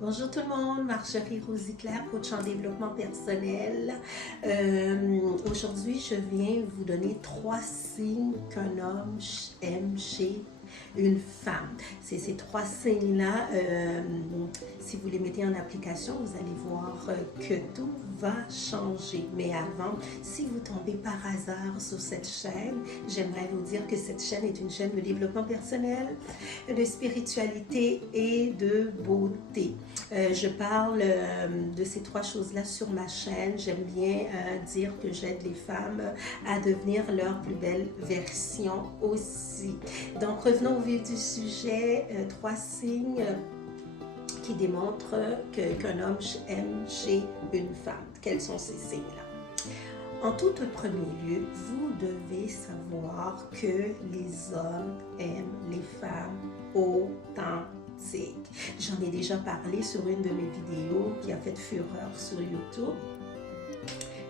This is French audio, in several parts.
Bonjour tout le monde, Marjorie Rosiclair, coach en développement personnel. Aujourd'hui, je viens vous donner 3 signes qu'un homme aime chez une femme. C'est ces 3 signes-là, si vous les mettez en application, vous allez voir que tout va changer. Mais avant, si vous tombez par hasard sur cette chaîne, j'aimerais vous dire que cette chaîne est une chaîne de développement personnel, de spiritualité et de beauté. Je parle de ces 3 choses-là sur ma chaîne. J'aime bien dire que j'aide les femmes à devenir leur plus belle version aussi. Donc, revenons au vif du sujet. 3 signes qui démontrent qu'un homme aime chez une femme. Quels sont ces signes-là? En tout premier lieu, vous devez savoir que les hommes aiment les femmes authentiques. J'en ai déjà parlé sur une de mes vidéos qui a fait fureur sur YouTube.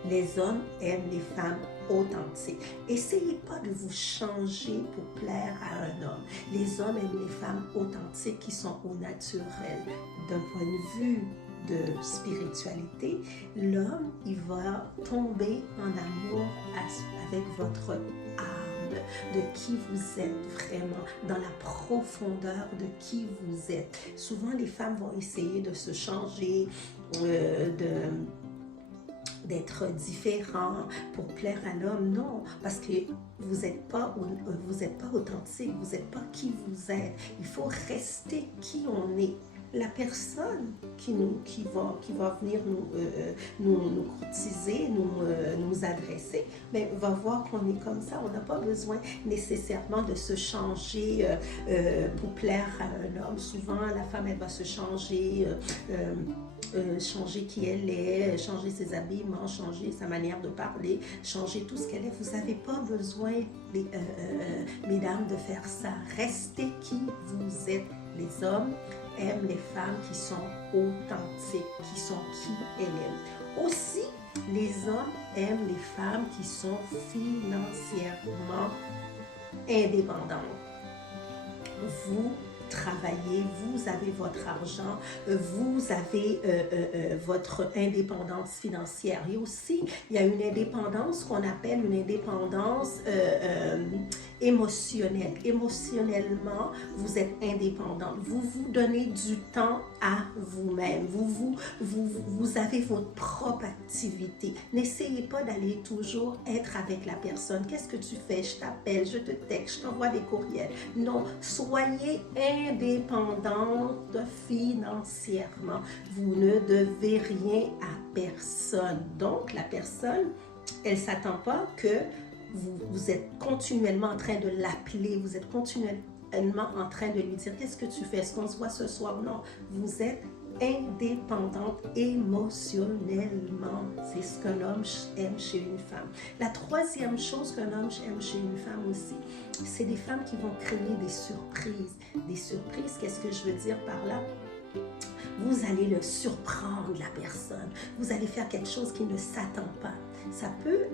Les hommes aiment les femmes authentiques. Essayez pas de vous changer pour plaire à un homme. Les hommes aiment les femmes authentiques qui sont au naturel. D'un point de vue de spiritualité, l'homme, il va tomber en amour avec votre âme, de qui vous êtes vraiment, dans la profondeur de qui vous êtes. Souvent, les femmes vont essayer de se changer, d'être différent pour plaire à l'homme. Non, parce que vous n'êtes pas authentique, vous n'êtes pas qui vous êtes. Il faut rester qui on est. La personne qui va venir nous courtiser, nous adresser, mais va voir qu'on est comme ça. On n'a pas besoin nécessairement de se changer pour plaire à un homme. Souvent, la femme, elle va se changer, changer qui elle est, changer ses habillements, changer sa manière de parler, changer tout ce qu'elle est. Vous n'avez pas besoin, mesdames, de faire ça. Restez qui vous êtes. Les hommes aiment les femmes qui sont authentiques, qui sont qui elles aiment. Aussi, les hommes aiment les femmes qui sont financièrement indépendantes. Vous travaillez, vous avez votre argent, vous avez votre indépendance financière. Et aussi, il y a une indépendance qu'on appelle une indépendance émotionnelle. Émotionnellement, vous êtes indépendant. Vous vous donnez du temps à vous-même. Vous avez votre propre activité. N'essayez pas d'aller toujours être avec la personne. Qu'est-ce que tu fais? Je t'appelle, je te texte, je t'envoie des courriels. Non, soyez indépendante financièrement. Vous ne devez rien à personne. Donc, la personne, elle ne s'attend pas que vous êtes continuellement en train de l'appeler, vous êtes continuellement en train de lui dire « Qu'est-ce que tu fais? Est-ce qu'on se voit ce soir? » Non, vous êtes indépendante émotionnellement. C'est ce qu'un homme aime chez une femme. La 3e chose qu'un homme aime chez une femme aussi, c'est des femmes qui vont créer des surprises. Des surprises, qu'est-ce que je veux dire par là? Vous allez le surprendre, la personne. Vous allez faire quelque chose qui ne s'attend pas. Ça peut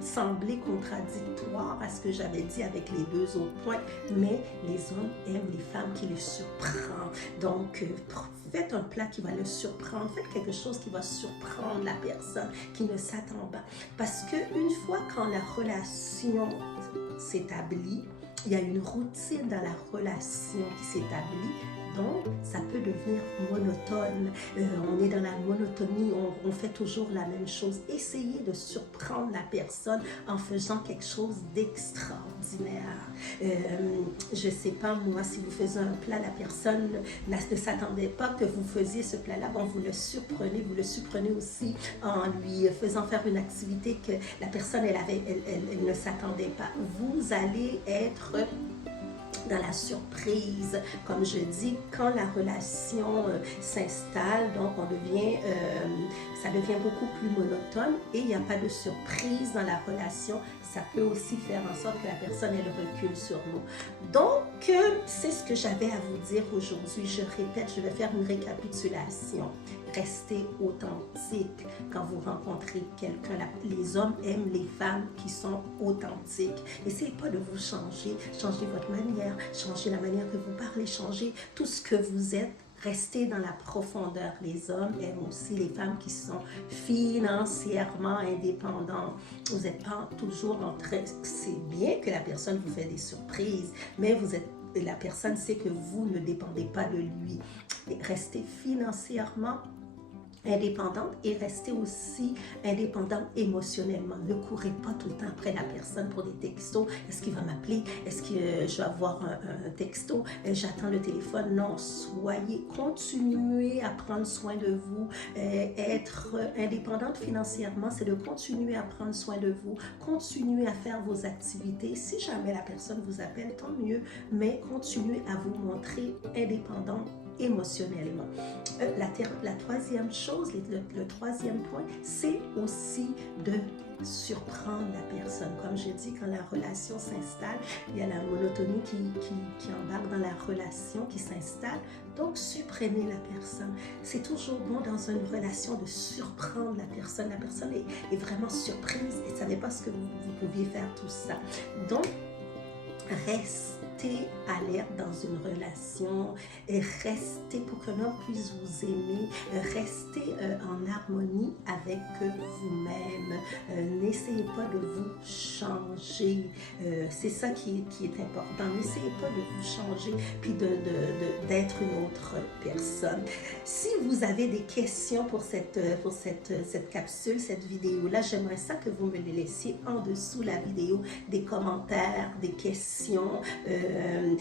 sembler contradictoire à ce que j'avais dit avec les 2 autres points, mais les hommes aiment les femmes qui les surprennent. Donc, faites un plat qui va le surprendre. Faites quelque chose qui va surprendre la personne qui ne s'attend pas. Parce qu'une fois quand la relation s'établit, il y a une routine dans la relation qui s'établit. Donc, ça peut devenir monotone. On est dans la monotonie, on fait toujours la même chose. Essayez de surprendre la personne en faisant quelque chose d'extraordinaire. Je ne sais pas, moi, si vous faisiez un plat, la personne ne s'attendait pas que vous faisiez ce plat-là. Bon, vous le surprenez aussi en lui faisant faire une activité que la personne, elle ne s'attendait pas. Vous allez être dans la surprise, comme je dis, quand la relation s'installe, donc ça devient beaucoup plus monotone et il n'y a pas de surprise dans la relation. Ça peut aussi faire en sorte que la personne, elle recule sur nous. Donc, c'est ce que j'avais à vous dire aujourd'hui. Je répète, je vais faire une récapitulation. restez authentique quand vous rencontrez quelqu'un. Les hommes aiment les femmes qui sont authentiques. Essayez pas de vous changer. Changez votre manière, changez la manière que vous parlez, changez tout ce que vous êtes. Restez dans la profondeur. Les hommes aiment aussi les femmes qui sont financièrement indépendantes. Vous n'êtes pas toujours en train... C'est bien que la personne vous fait des surprises, mais la personne sait que vous ne dépendez pas de lui. Et restez financièrement indépendante et restez aussi indépendante émotionnellement. Ne courez pas tout le temps après la personne pour des textos. Est-ce qu'il va m'appeler? Est-ce que je vais avoir un texto? J'attends le téléphone. Non, continuez à prendre soin de vous. Être indépendante financièrement, c'est de continuer à prendre soin de vous. Continuez à faire vos activités. Si jamais la personne vous appelle, tant mieux, mais continuez à vous montrer indépendante émotionnellement. La troisième chose, le troisième point, c'est aussi de surprendre la personne. Comme je dis, quand la relation s'installe, il y a la monotonie qui embarque dans la relation, qui s'installe. Donc, surprenez la personne. C'est toujours bon dans une relation de surprendre la personne. La personne est vraiment surprise et ne savait pas ce que vous pouviez faire tout ça. Donc, restez alerte dans une relation, et restez pour qu'un homme puisse vous aimer, restez en harmonie avec vous-même. N'essayez pas de vous changer. C'est ça qui est important. N'essayez pas de vous changer puis d'être une autre personne. Si vous avez des questions pour cette capsule, cette vidéo-là, j'aimerais ça que vous me les laissiez en dessous la vidéo, des commentaires, des questions.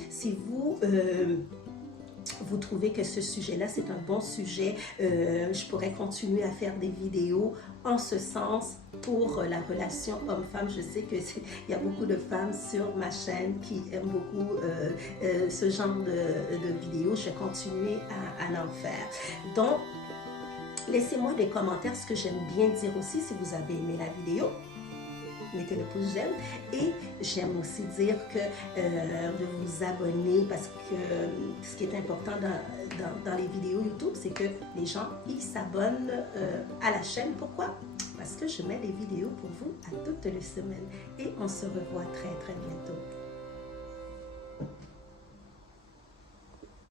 Si vous trouvez que ce sujet-là, c'est un bon sujet, je pourrais continuer à faire des vidéos en ce sens pour la relation homme-femme. Je sais qu'il y a beaucoup de femmes sur ma chaîne qui aiment beaucoup ce genre de vidéos. Je vais continuer à en faire. Donc, laissez-moi des commentaires. Ce que j'aime bien dire aussi, si vous avez aimé la vidéo, mettez le pouce j'aime, et j'aime aussi dire que de vous abonner, parce que ce qui est important dans les vidéos YouTube, c'est que les gens ils s'abonnent à la chaîne. Pourquoi? Parce que je mets des vidéos pour vous à toutes les semaines, et on se revoit très très bientôt.